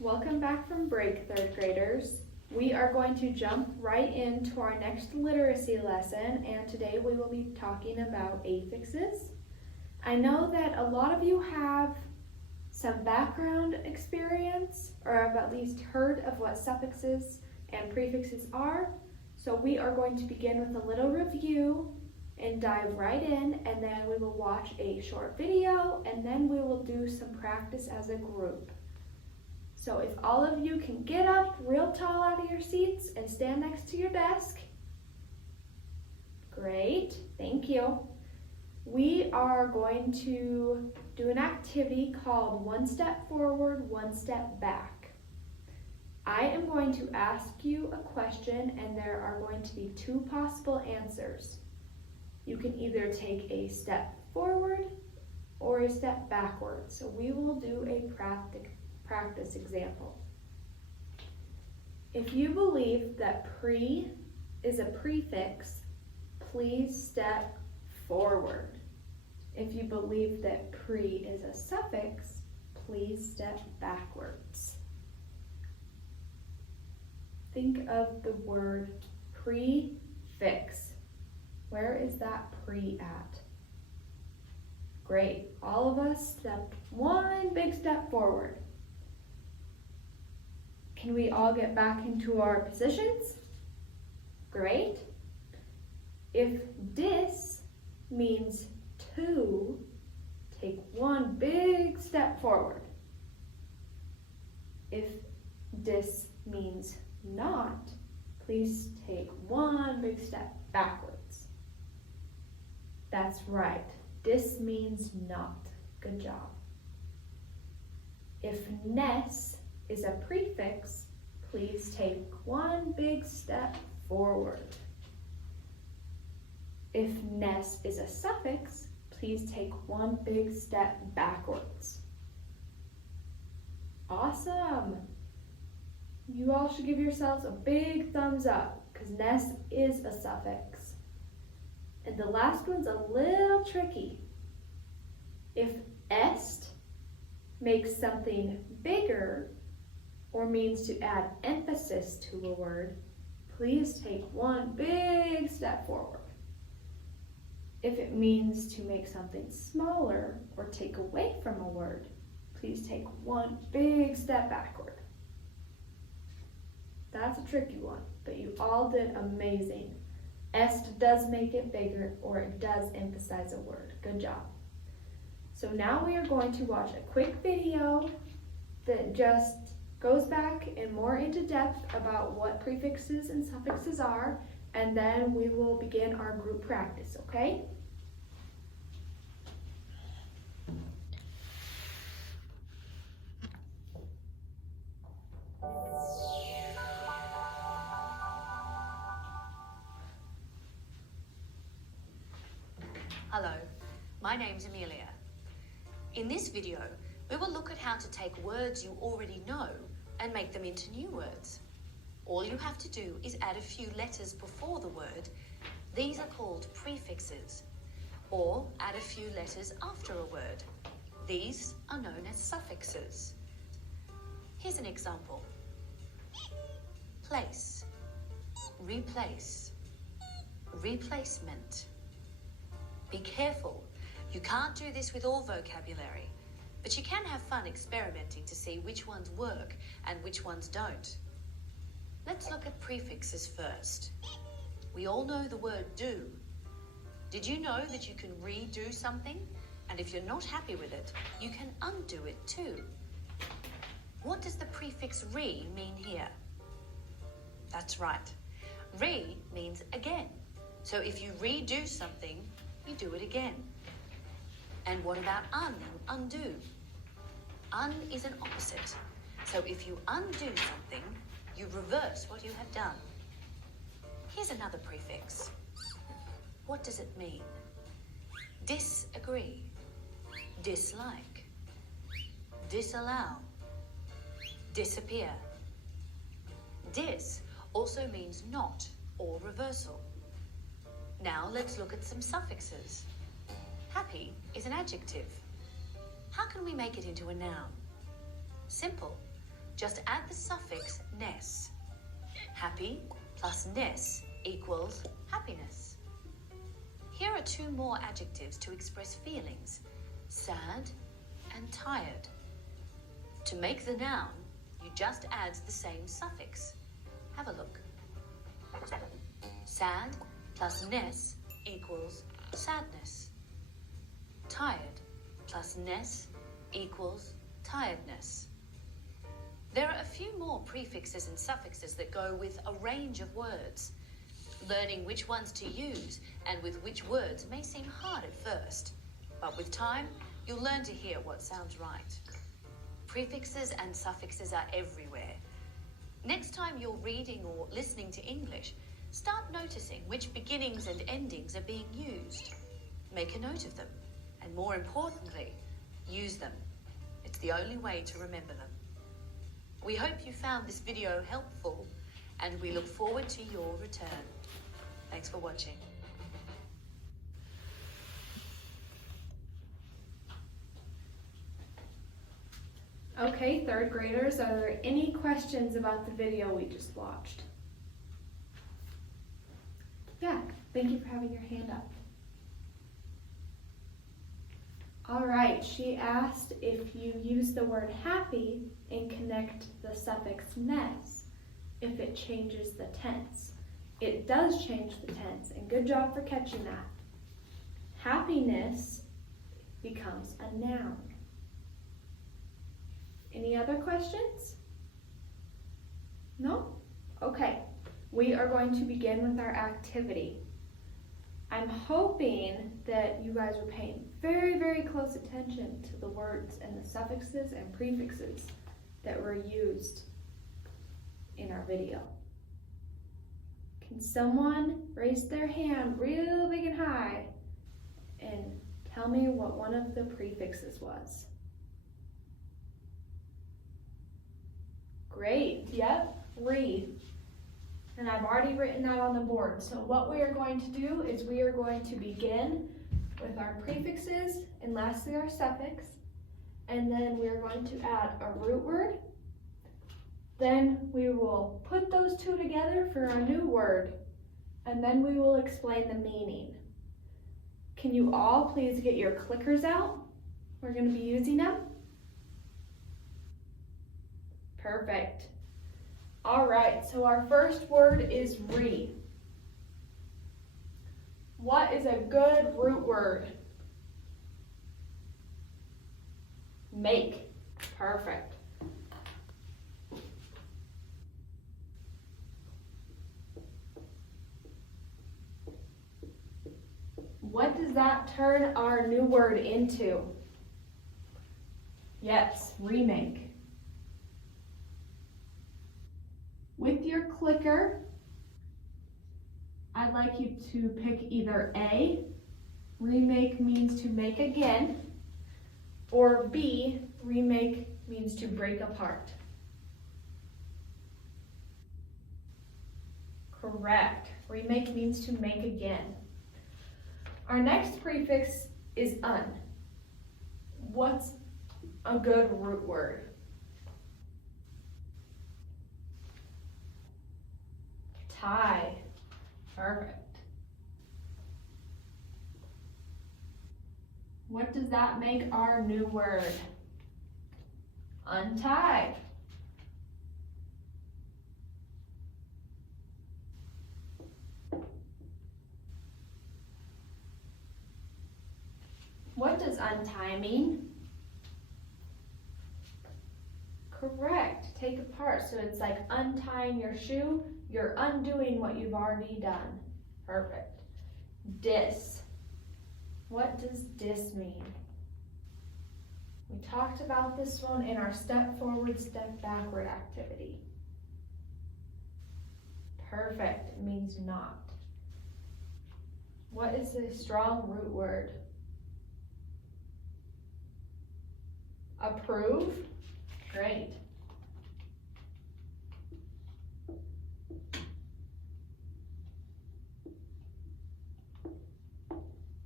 Welcome back from break, third graders. We are going to jump right into our next literacy lesson, and today we will be talking about affixes. I know that a lot of you have some background experience or have at least heard of what suffixes and prefixes are, so we are going to begin with a little review and dive right in, and then we will watch a short video, and then we will do some practice as a group. So if all of you can get up real tall out of your seats and stand next to your desk. Great, thank you. We are going to do an activity called One Step Forward, One Step Back. I am going to ask you a question and there are going to be two possible answers. You can either take a step forward or a step backward. So we will do a practice example. If you believe that pre is a prefix, please step forward. If you believe that pre is a suffix, please step backwards. Think of the word prefix. Where is that pre at? Great, all of us stepped one big step forward. Can we all get back into our positions? Great. If dis means to, take one big step forward. If dis means not, please take one big step backwards. That's right. Dis means not. Good job. If ness is a prefix, please take one big step forward. If ness is a suffix, please take one big step backwards. Awesome! You all should give yourselves a big thumbs up because ness is a suffix. And the last one's a little tricky. If est makes something bigger or means to add emphasis to a word, please take one big step forward. If it means to make something smaller or take away from a word, please take one big step backward. That's a tricky one, but you all did amazing. Est does make it bigger or it does emphasize a word. Good job. So now we are going to watch a quick video that just goes back and more into depth about what prefixes and suffixes are, and then we will begin our group practice, okay? Hello, my name's Amelia. In this video, we will look at how to take words you already know and make them into new words. All you have to do is add a few letters before the word. These are called prefixes. Or add a few letters after a word. These are known as suffixes. Here's an example. Place, replace, replacement. Be careful. You can't do this with all vocabulary, but you can have fun experimenting to see which ones work and which ones don't. Let's look at prefixes first. We all know the word do. Did you know that you can redo something? And if you're not happy with it, you can undo it too. What does the prefix re mean here? That's right. Re means again. So if you redo something, you do it again. And what about un and undo? Un is an opposite. So if you undo something, you reverse what you have done. Here's another prefix. What does it mean? Disagree, dislike, disallow, disappear. Dis also means not or reversal. Now let's look at some suffixes. Happy is an adjective. How can we make it into a noun? Simple. just add the suffix ness. Happy plus ness equals happiness. Here are two more adjectives to express feelings: sad and tired. To make the noun, you just add the same suffix. Have a look. Sad plus ness equals sadness. Tired plus ness equals tiredness. There are a few more prefixes and suffixes that go with a range of words. Learning which ones to use and with which words may seem hard at first, but with time, you'll learn to hear what sounds right. Prefixes and suffixes are everywhere. Next time you're reading or listening to English, start noticing which beginnings and endings are being used. Make a note of them, and more importantly, use them. It's the only way to remember them. We hope you found this video helpful, and we look forward to your return. Thanks for watching. Okay, third graders, are there any questions about the video we just watched? Yeah, thank you for having your hand up. All right, she asked if you use the word happy and connect the suffix ness, if it changes the tense. It does change the tense, and good job for catching that. Happiness becomes a noun. Any other questions? No? Okay, we are going to begin with our activity. I'm hoping that you guys are paying very, very close attention to the words and the suffixes and prefixes that were used in our video. Can someone raise their hand real big and high and tell me what one of the prefixes was? Great, yep, re. And I've already written that on the board. So what we are going to do is we are going to begin with our prefixes and lastly our suffix. And then we are going to add a root word. Then we will put those two together for our new word. And then we will explain the meaning. Can you all please get your clickers out? We're going to be using them. Perfect. All right, so our first word is re. What is a good root word? Make. Perfect. What does that turn our new word into? Yes, remake. With your clicker, I'd like you to pick either A, remake means to make again, or B, remake means to break apart. Correct. Remake means to make again. Our next prefix is un. What's a good root word? Tie. Perfect. What does that make our new word? Untie. What does untie mean? Correct. Take apart. So it's like untying your shoe. You're undoing what you've already done. Perfect. Dis. What does dis mean? We talked about this one in our step forward, step backward activity. Perfect. It means not. What is a strong root word? Approve. Great.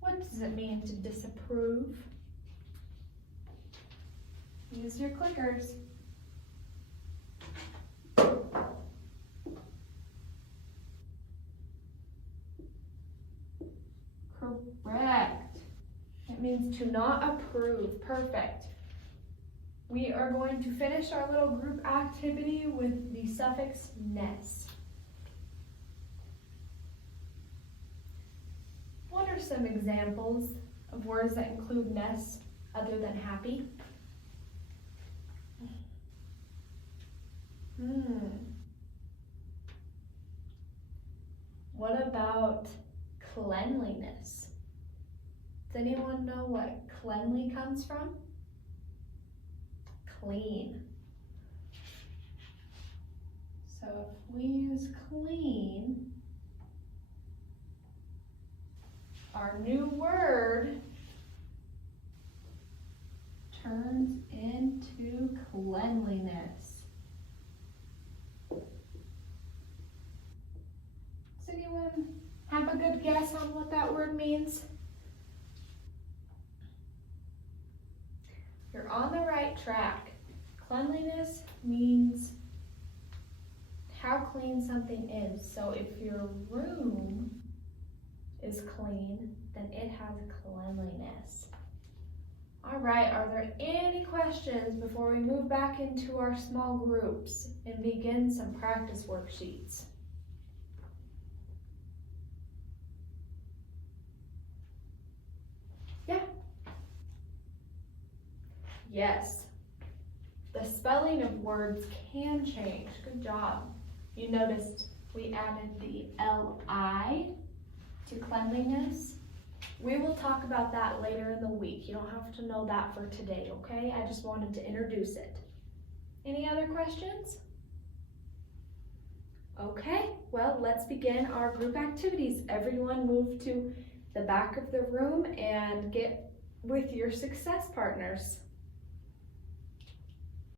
What does it mean to disapprove? Use your clickers. means to not approve. Perfect. We are going to finish our little group activity with the suffix ness. What are some examples of words that include ness other than happy? What about cleanliness? Does anyone know what cleanly comes from? Clean. So if we use clean, our new word turns into cleanliness. Does anyone have a good guess on what that word means? You're on the right track. Cleanliness means how clean something is. So if your room is clean, then it has cleanliness. All right, are there any questions before we move back into our small groups and begin some practice worksheets? Yeah. Yes. The spelling of words can change. Good job. You noticed we added the L-I to cleanliness. We will talk about that later in the week. You don't have to know that for today, okay? I just wanted to introduce it. Any other questions? Okay, well, let's begin our group activities. Everyone move to the back of the room and get with your success partners.